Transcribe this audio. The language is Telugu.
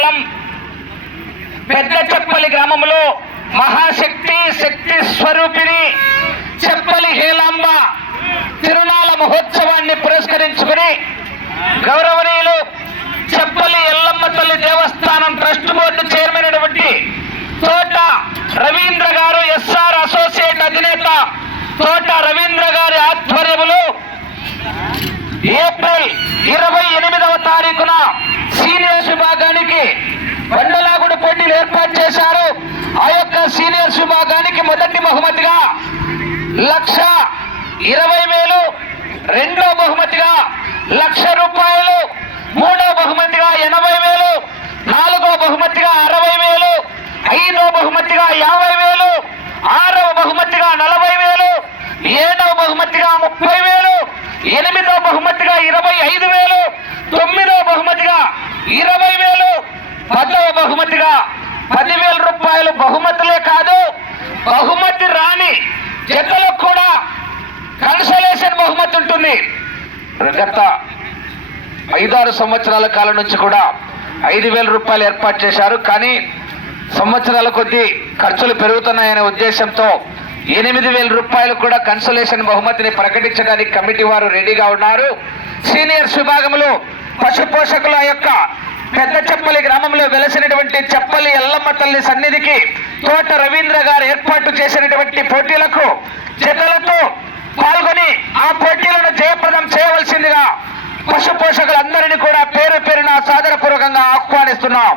మండలం పెద్ద చెప్పలి గ్రామంలో మహాశక్తి శక్తి స్వరూపిణి చెప్పలి హేలాంబ తిరునాళ మహోత్సవాన్ని పురస్కరించుకుని గౌరవనీయులు చెప్పలి ఎల్లమ్మ తల్లి దేవస్థానం ట్రస్ట్ బోర్డు చైర్మన్ అయినటువంటి తోట రవీంద్ర గారు ఎస్ఆర్ అసోసియేట్ అధినేత తోట రవీంద్ర గారి ఆధ్వర్యములో ఏప్రిల్ ఇరవై ఎనిమిదవ తారీఖున సీనియర్స్ విభాగాన్ని బండలాగుడు పోటీలు ఏర్పాటు చేశారు ఆ యొక్క సీనియర్స్ విభాగానికి మొదటి బహుమతిగా లక్ష ఇరవై వేలు రెండో బహుమతిగా లక్ష రూపాయలు మూడో బహుమతిగా ఎనభై వేలు నాలుగో బహుమతిగా అరవై వేలు ఐదో బహుమతిగా యాభై వేలు ఆరవ బహుమతిగా నలభై వేలు ఏడవ బహుమతిగా ముప్పై వేలు ఎనిమిదో బహుమతిగా ఇరవై ఐదు వేలు తొమ్మిదో బహుమతిగా ఇరవై వేలు పదవ బహుమతిగా పదివేల రూపాయలు బహు బహుమతి గత ఐదారు సంవత్సరాల కాలం నుంచి కూడా ఐదు వేల రూపాయలు ఏర్పాటు చేశారు. కానీ సంవత్సరాల కొద్దీ ఖర్చులు పెరుగుతున్నాయనే ఉద్దేశంతో ఎనిమిది వేల రూపాయలు కూడా కన్సలేషన్ బహుమతిని ప్రకటించడానికి కమిటీ వారు రెడీగా ఉన్నారు. సీనియర్స్ విభాగంలో పశు పోషకుల యొక్క పెద్ద చెప్పలి గ్రామంలో వెలసినటువంటి చెప్పలి ఎల్లమ్మ తల్లి సన్నిధికి తోట రవీంద్ర గారు ఏర్పాటు చేసినటువంటి పోటీలకు జతలతో పాల్గొని ఆ పోటీలను జయప్రదం చేయవలసిందిగా పశు పోషకులందరినీ కూడా పేరు పేరున సాదరపూర్వకంగా ఆహ్వానిస్తున్నాం.